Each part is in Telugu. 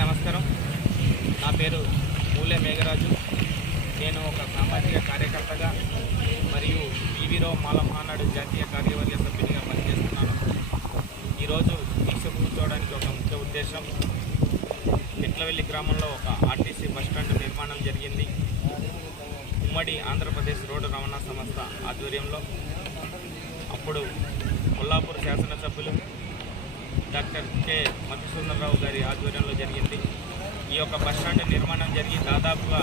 నమస్కారం. నా పేరు మూలే మేఘరాజు. నేను ఒక సామాజిక కార్యకర్తగా మరియు వీవీరో మాల మహానాడు జాతీయ కార్యవర్గ సభ్యునిగా పనిచేస్తున్నాను. ఈరోజు దీక్ష కూర్చోవడానికి ఒక ముఖ్య ఉద్దేశం, మెట్లవెల్లి గ్రామంలో ఒక ఆర్టీసీ బస్టాండ్ నిర్మాణం జరిగింది. ఉమ్మడి ఆంధ్రప్రదేశ్ రోడ్డు రవాణా సంస్థ ఆధ్వర్యంలో అప్పుడు కొల్లాపూర్ శాసనసభ్యులు డాక్టర్ కె మధుసూదనరావు గారి ఆధ్వర్యంలో జరిగింది. ఈ యొక్క బస్టాండ్ నిర్మాణం జరిగి దాదాపుగా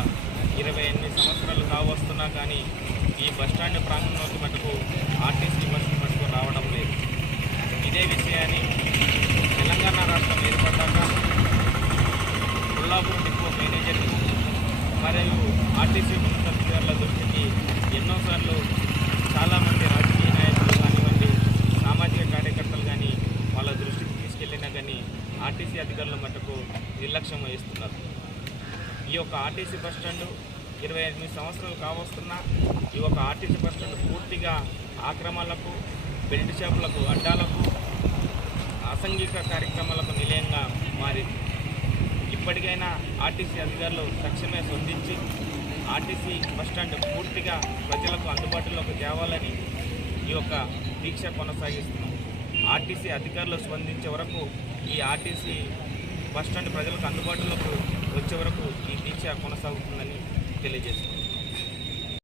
28 సంవత్సరాలు కావస్తున్నా కానీ ఈ బస్టాండ్ ప్రాంగణంలోకి మటుకు ఆర్టీసీ బస్సులు మటుకు రావడం లేదు. ఇదే విషయాన్ని తెలంగాణ రాష్ట్రం ఏర్పడ్డాక కొల్లాపూర్ డిపో మేనేజర్ మరియు ఆర్టీసీ ఉన్నతాధికారుల దృష్టికి ఎన్నోసార్లు చాలామంది రాజకీయ నాయకులు కానివ్వండి, సామాజిక కార్యకర్తలు కానీ వాళ్ళ దృష్టికి తీసుకెళ్ళినా కానీ ఆర్టీసీ అధికారుల మటుకు నిర్లక్ష్యం వహిస్తున్నారు. ఈ యొక్క ఆర్టీసీ బస్టాండు 28 సంవత్సరాలు కావస్తున్నా ఈ యొక్క ఆర్టీసీ బస్టాండ్ పూర్తిగా ఆక్రమణలకు, బెల్ట్ షాపులకు, అడ్డాలకు, అసాంఘిక కార్యక్రమాలకు నిలయంగా మారింది. ఇప్పటికైనా ఆర్టీసీ అధికారులు తక్షణమే స్పందించి ఆర్టీసీ బస్టాండ్ పూర్తిగా ప్రజలకు అందుబాటులోకి తేవాలని ఈ యొక్క దీక్ష కొనసాగిస్తున్నాం. ఆర్టీసీ అధికారులు స్పందించే వరకు, ఈ ఆర్టీసీ బస్టాండ్ ప్రజలకు అందుబాటులోకి వచ్చే వరకు ఈ దీక్ష కొనసాగుతుందని తెలియజేస్తున్నాం.